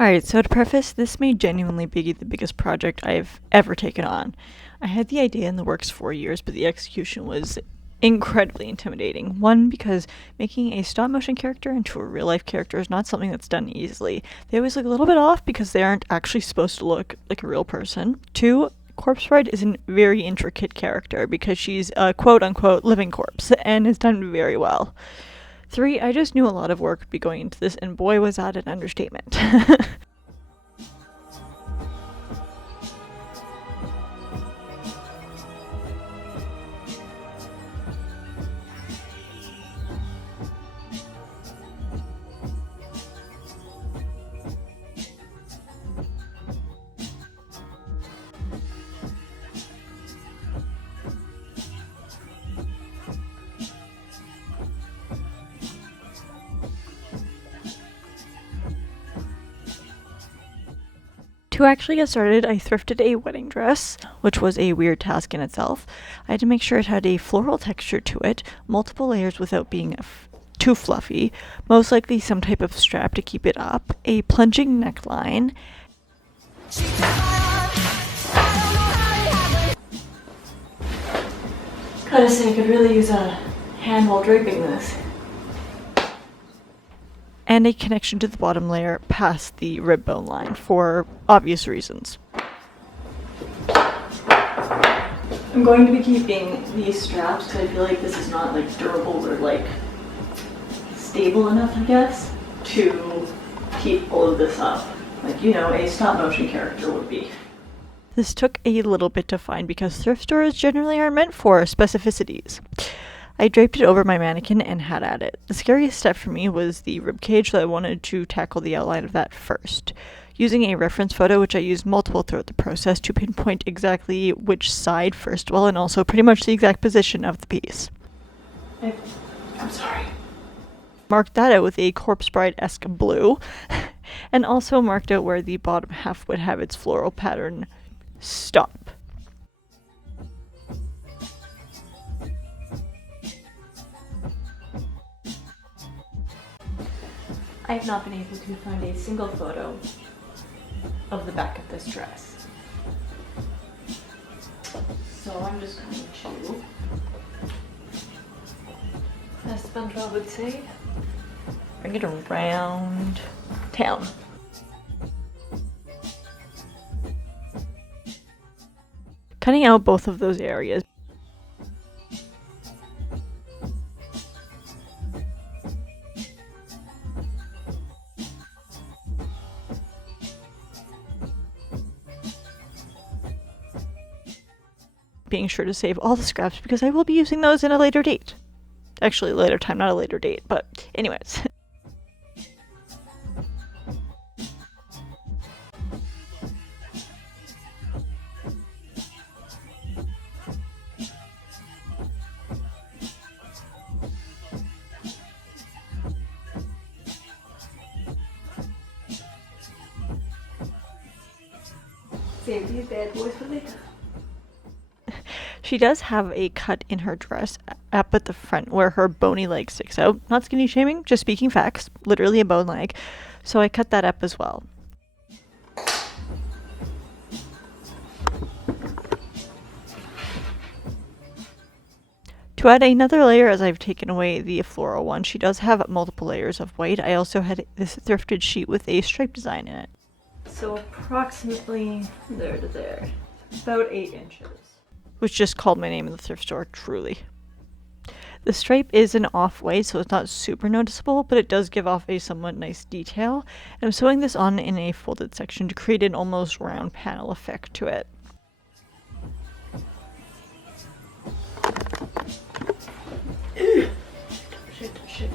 Alright, so to preface, this may genuinely be the biggest project I've ever taken on. I had the idea in the works for years, but the execution was incredibly intimidating. One, because making a stop motion character into a real life character is not something that's done easily. They always look a little bit off because they aren't actually supposed to look like a real person. Two, Corpse Bride is a very intricate character because she's a quote unquote living corpse and is done very well. Three, I just knew a lot of work would be going into this, and boy was that an understatement. To actually get started, I thrifted a wedding dress, which was a weird task in itself. I had to make sure it had a floral texture to it, multiple layers without being too fluffy, most likely some type of strap to keep it up, a plunging neckline, gotta say I could really use a hand while draping this, and a connection to the bottom layer past the rib bone line for obvious reasons. I'm going to be keeping these straps because I feel like this is not like durable or like stable enough, I guess, to keep all of this up. Like, you know, a stop motion character would be. This took a little bit to find because thrift stores generally are meant for specificities. I draped it over my mannequin and had at it. The scariest step for me was the ribcage, so I wanted to tackle the outline of that first. Using a reference photo, which I used multiple throughout the process to pinpoint exactly which side first of all, and also pretty much the exact position of the piece. I'm sorry. Marked that out with a Corpse Bride-esque blue, and also marked out where the bottom half would have its floral pattern stop. I have not been able to find a single photo of the back of this dress. So I'm just going to, as SpongeBob would say, bring it around town. Cutting out both of those areas. Being sure to save all the scraps because I will be using those in a later date. Actually, a later time, not a later date, but anyways. Save these bad boys for later. She does have a cut in her dress up at the front where her bony leg sticks out. Not skinny shaming, just speaking facts. Literally a bone leg. So I cut that up as well. To add another layer, as I've taken away the floral one, she does have multiple layers of white. I also had this thrifted sheet with a stripe design in it. So approximately there to there. About 8 inches. Which just called my name in the thrift store, truly. The stripe is an off-white, so it's not super noticeable, but it does give off a somewhat nice detail. And I'm sewing this on in a folded section to create an almost round panel effect to it. Shit.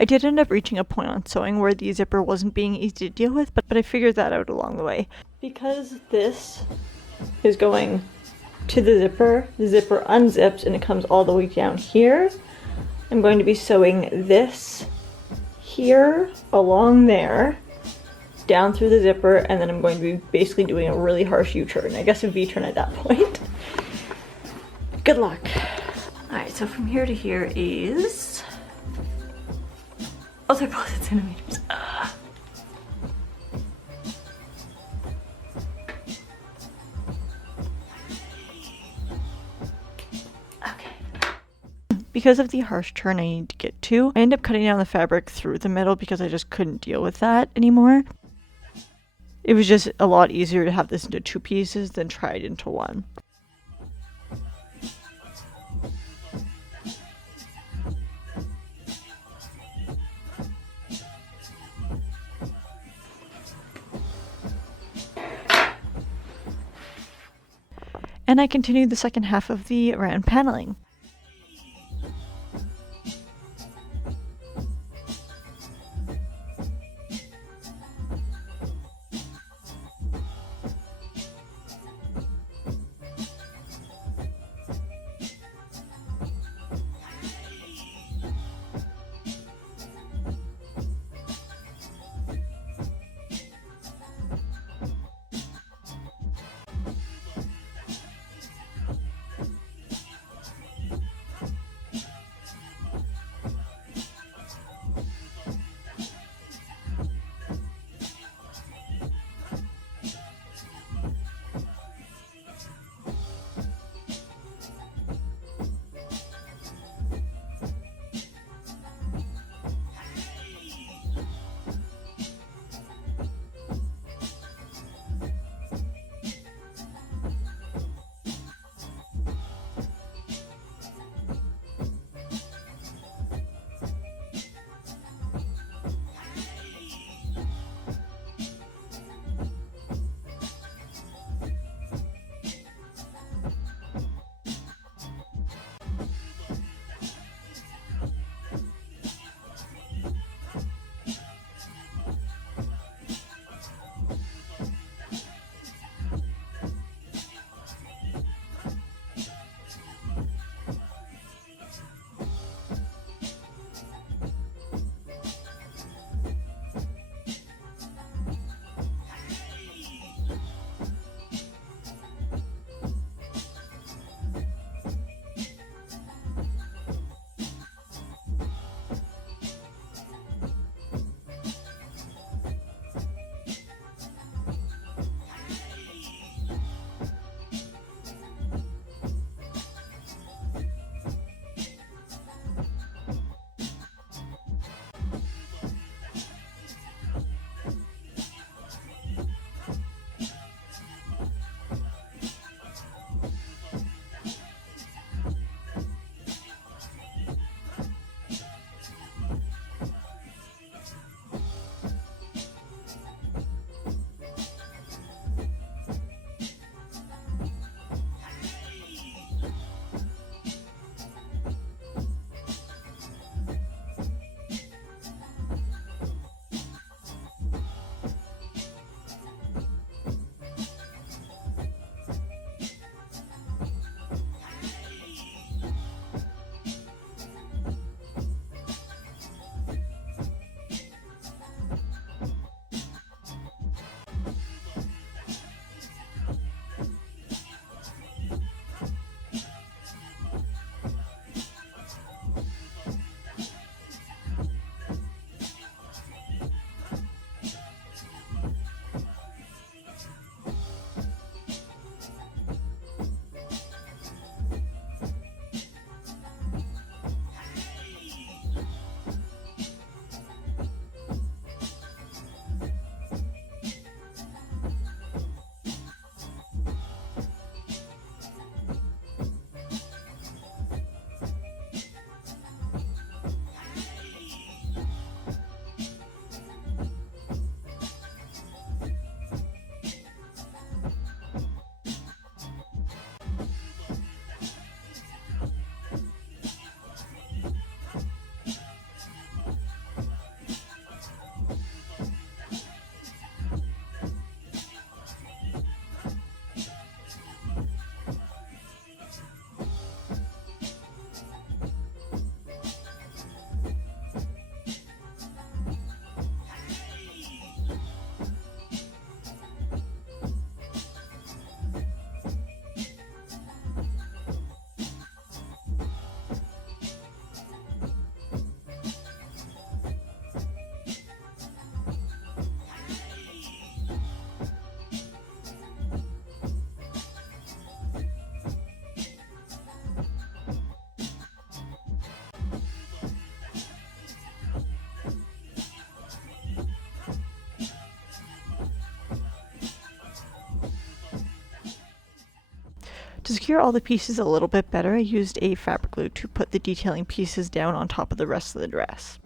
I did end up reaching a point on sewing where the zipper wasn't being easy to deal with, but I figured that out along the way. Because this is going to the zipper unzips and it comes all the way down here. I'm going to be sewing this here along there, down through the zipper, and then I'm going to be basically doing a really harsh U-turn. I guess a V-turn at that point. Good luck. Alright, so from here to here is... oh, they're both in centimeters. Because of the harsh turn I need to get to, I end up cutting down the fabric through the middle because I just couldn't deal with that anymore. It was just a lot easier to have this into 2 pieces than try it into 1. And I continued the second half of the round paneling. To secure all the pieces a little bit better, I used a fabric glue to put the detailing pieces down on top of the rest of the dress.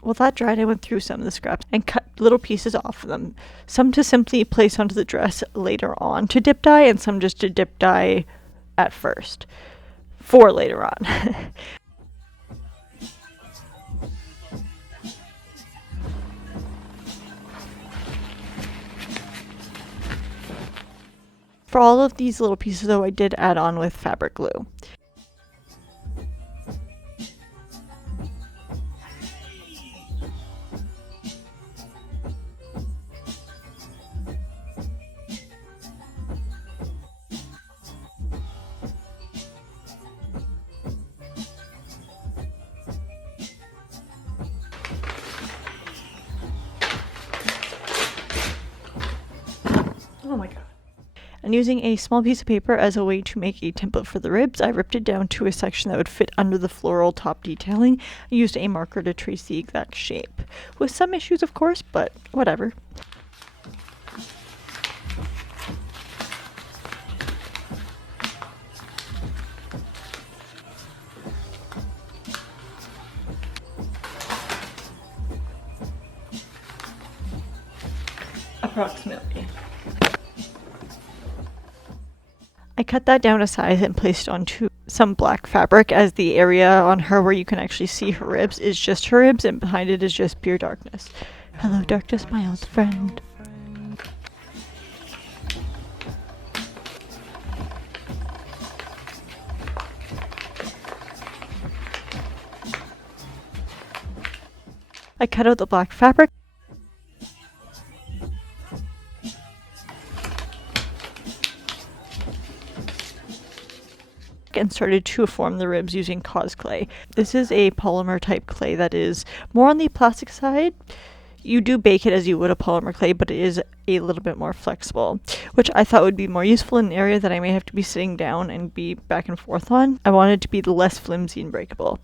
While that dried, I went through some of the scraps and cut little pieces off of them. Some to simply place onto the dress later on to dip dye, and some just to dip dye at first, for later on. For all of these little pieces though, I did add on with fabric glue. Oh my god. And using a small piece of paper as a way to make a template for the ribs, I ripped it down to a section that would fit under the floral top detailing. I used a marker to trace the exact shape. With some issues, of course, but whatever. Approximately. I cut that down a size and placed onto some black fabric, as the area on her where you can actually see her ribs is just her ribs and behind it is just pure darkness. Hello darkness, my old friend. I cut out the black fabric and started to form the ribs using cause clay. This is a polymer type clay that is more on the plastic side. You do bake it as you would a polymer clay, but it is a little bit more flexible, which I thought would be more useful in an area that I may have to be sitting down and be back and forth on. I wanted it to be less flimsy and breakable.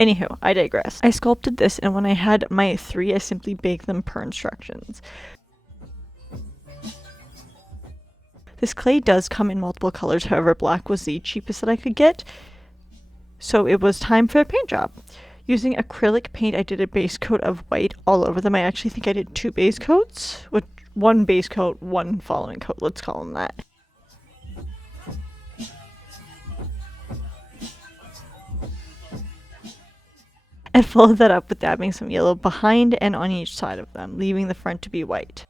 Anywho, I digress. I sculpted this, and when I had my 3, I simply baked them per instructions. This clay does come in multiple colors, however black was the cheapest that I could get, so it was time for a paint job. Using acrylic paint, I did a base coat of white all over them. I actually think I did 2 base coats, with 1 base coat, 1 following coat, let's call them that. And followed that up with dabbing some yellow behind and on each side of them, leaving the front to be white.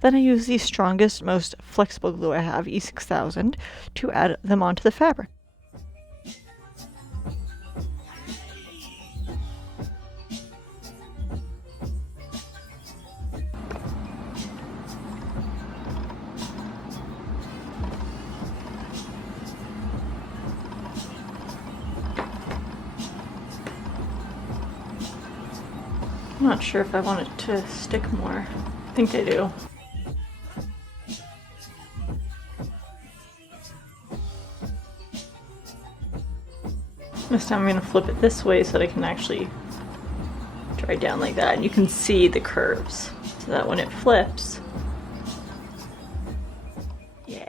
Then I use the strongest, most flexible glue I have, E6000, to add them onto the fabric. I'm not sure if I want it to stick more. I think I do. This time I'm going to flip it this way so that I can actually dry down like that, and you can see the curves so that when it flips, yeah.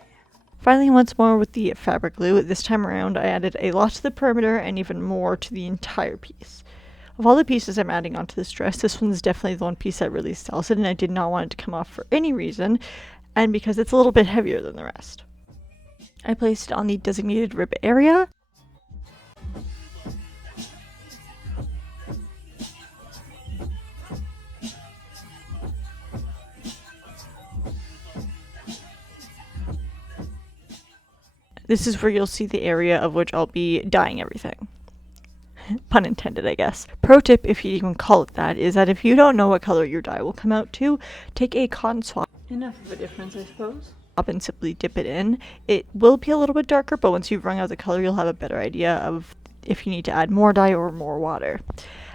Finally, once more with the fabric glue, this time around I added a lot to the perimeter and even more to the entire piece. Of all the pieces I'm adding onto this dress, this one's definitely the one piece that really sells it, and I did not want it to come off for any reason, and because it's a little bit heavier than the rest. I placed it on the designated rib area. This is where you'll see the area of which I'll be dyeing everything. Pun intended, I guess. Pro tip, if you even call it that, is that if you don't know what color your dye will come out to, take a cotton swab. Enough of a difference, I suppose. And simply dip it in. It will be a little bit darker, but once you've wrung out the color, you'll have a better idea of if you need to add more dye or more water.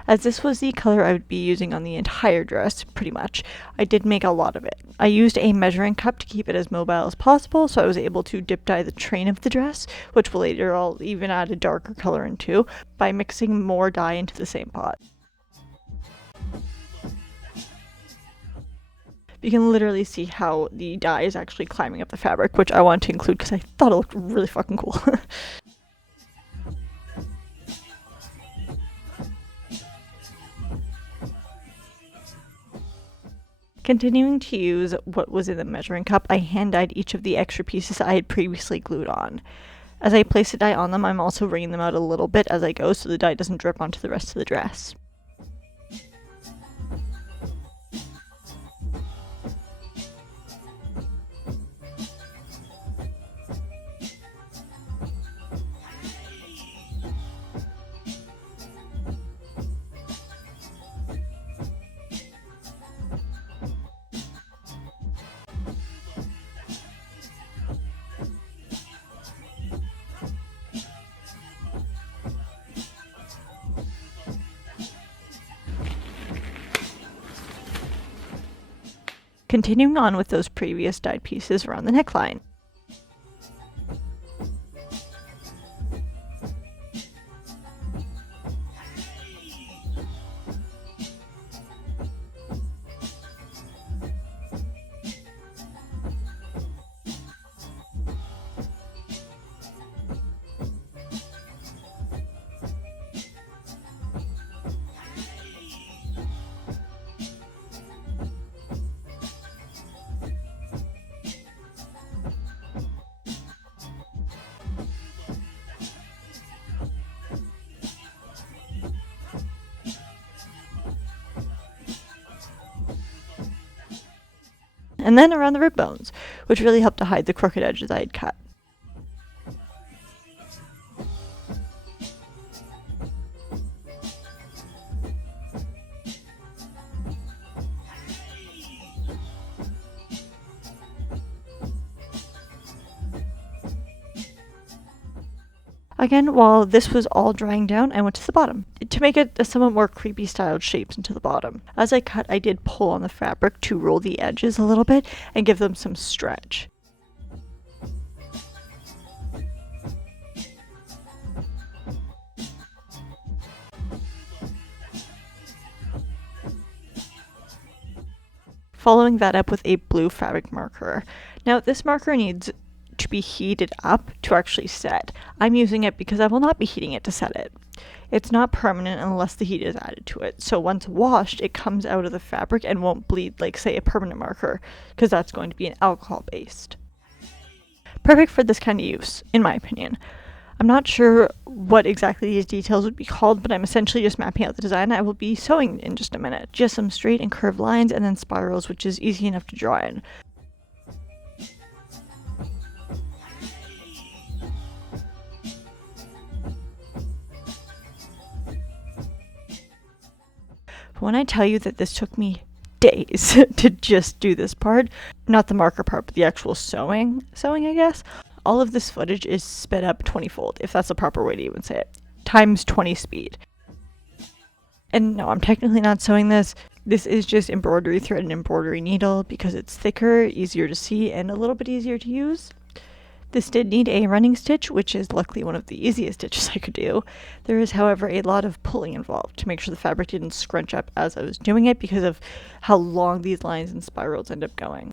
As this was the color I would be using on the entire dress, pretty much, I did make a lot of it. I used a measuring cup to keep it as mobile as possible, so I was able to dip dye the train of the dress, which will later I'll even add a darker color into, by mixing more dye into the same pot. You can literally see how the dye is actually climbing up the fabric, which I wanted to include because I thought it looked really fucking cool. Continuing to use what was in the measuring cup, I hand dyed each of the extra pieces I had previously glued on. As I place the dye on them, I'm also wringing them out a little bit as I go so the dye doesn't drip onto the rest of the dress. Continuing on with those previous dyed pieces around the neckline. And then around the rib bones, which really helped to hide the crooked edges I had cut. Again, while this was all drying down, I went to the bottom to make it a somewhat more creepy styled shapes into the bottom. As I cut, I did pull on the fabric to roll the edges a little bit and give them some stretch. Following that up with a blue fabric marker. Now this marker needs to be heated up to actually set. I'm using it because I will not be heating it to set it. It's not permanent unless the heat is added to it, so once washed it comes out of the fabric and won't bleed like say a permanent marker, because that's going to be an alcohol based. Perfect for this kind of use, in my opinion. I'm not sure what exactly these details would be called, but I'm essentially just mapping out the design I will be sewing in just a minute. Just some straight and curved lines and then spirals, which is easy enough to draw in. When I tell you that this took me days to just do this part, not the marker part, but the actual sewing I guess, all of this footage is sped up 20-fold, if that's the proper way to even say it, times 20 speed. And no, I'm technically not sewing this. This is just embroidery thread and embroidery needle because it's thicker, easier to see, and a little bit easier to use. This did need a running stitch, which is luckily one of the easiest stitches I could do. There is, however, a lot of pulling involved to make sure the fabric didn't scrunch up as I was doing it because of how long these lines and spirals end up going.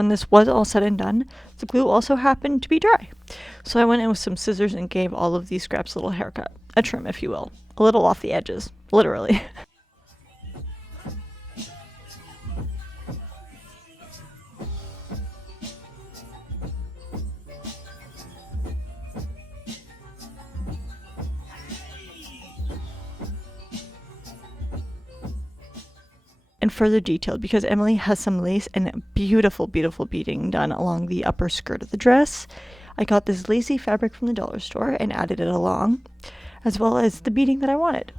when this was all said and done, the glue also happened to be dry. So I went in with some scissors and gave all of these scraps a little haircut. A trim, if you will. A little off the edges. Literally. And further detailed, because Emily has some lace and beautiful, beautiful beading done along the upper skirt of the dress, I got this lacy fabric from the dollar store and added it along, as well as the beading that I wanted.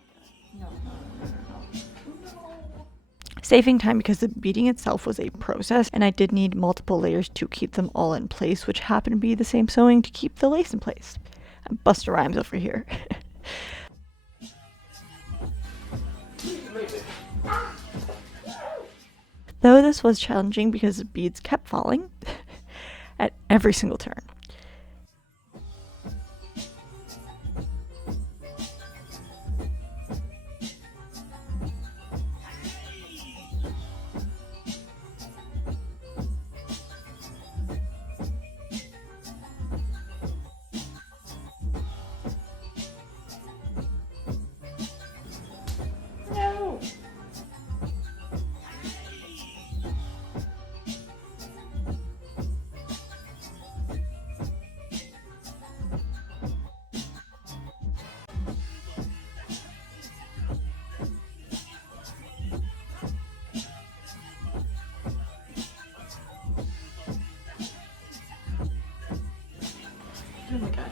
Saving time because the beading itself was a process and I did need multiple layers to keep them all in place, which happened to be the same sewing to keep the lace in place. I'm Busta Rhymes over here. Though this was challenging because the beads kept falling at every single turn. No! Oh my god.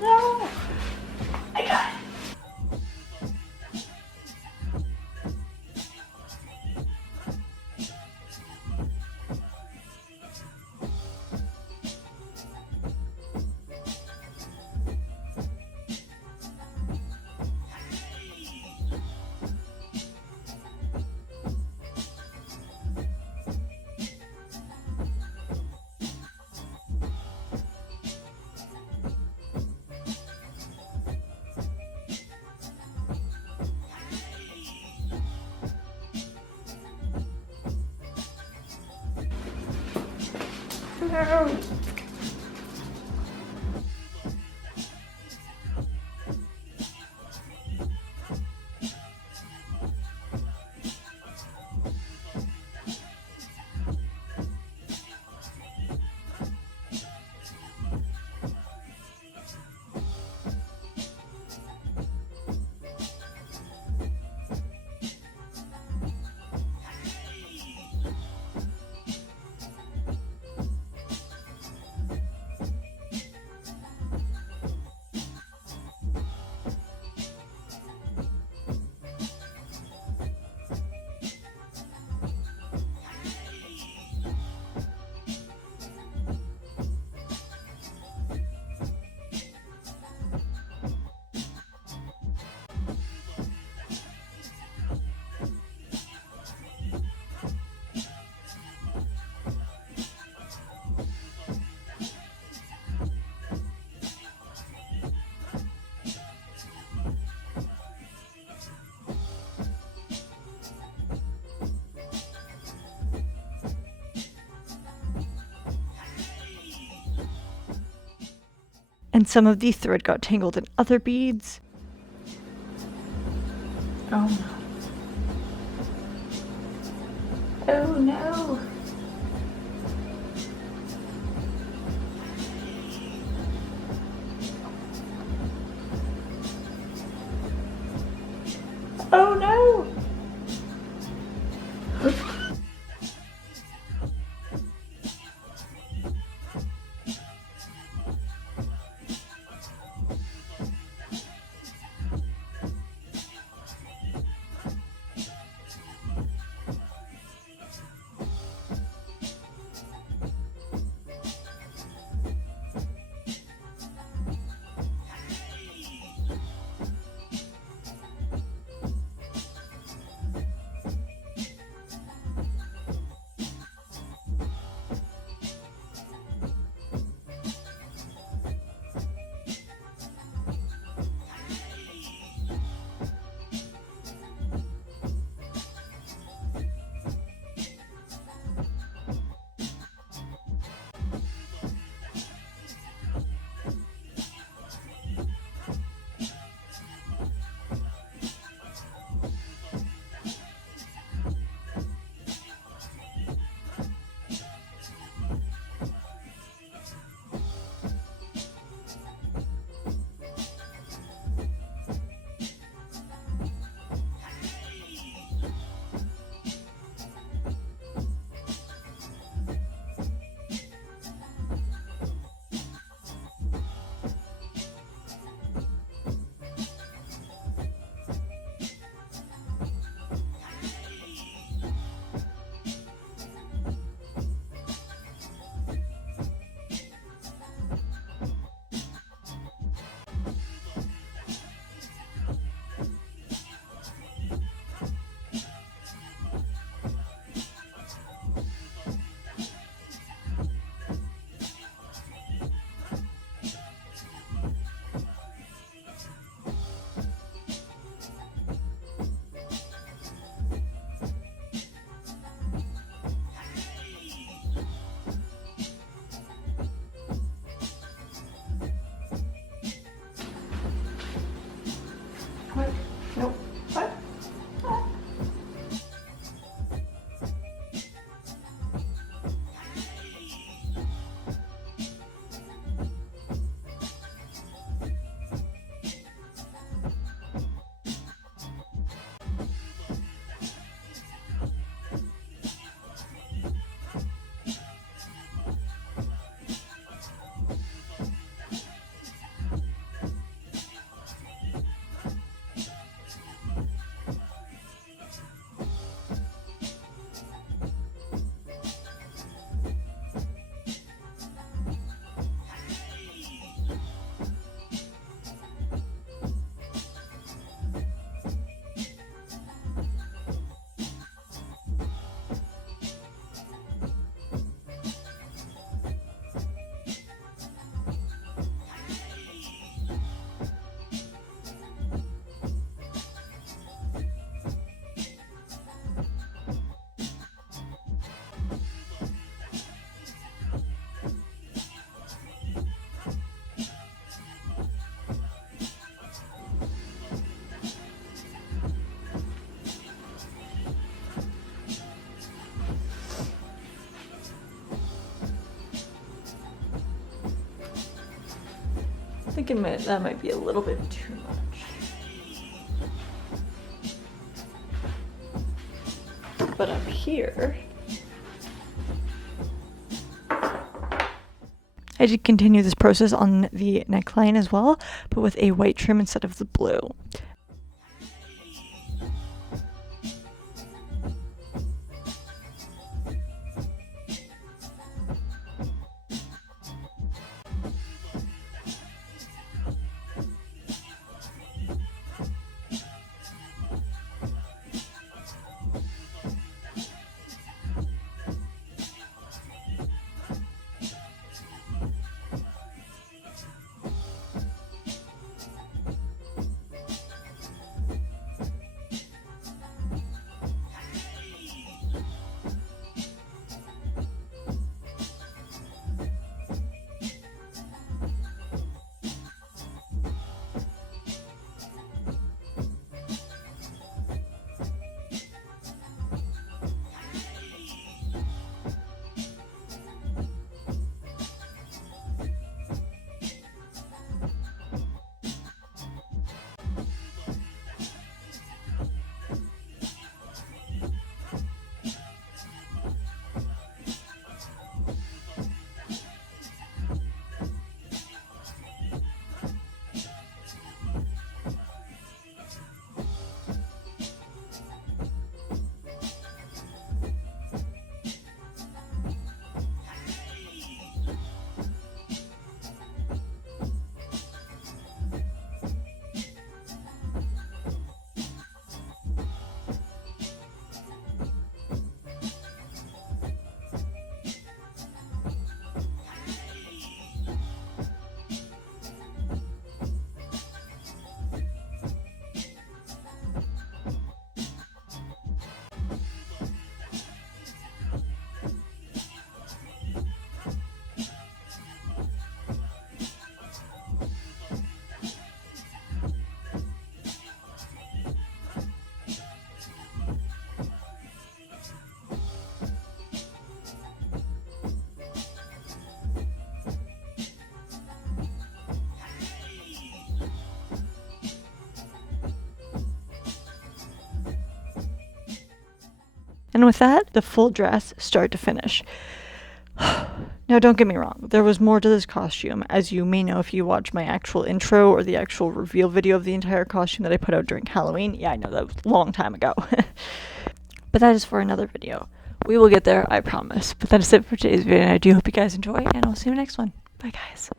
No! I got it! No! And some of the thread got tangled in other beads. Oh no. Oh no. Oh no. I think that might be a little bit too much. But up here, I did continue this process on the neckline as well, but with a white trim instead of the blue. And with that, the full dress start to finish. Now don't get me wrong, there was more to this costume, as you may know if you watched my actual intro or the actual reveal video of the entire costume that I put out during Halloween. Yeah, I know that was a long time ago. But that is for another video. We will get there, I promise. But that is it for today's video, and I do hope you guys enjoy, and I'll see you next one. Bye guys.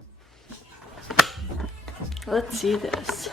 Let's see this.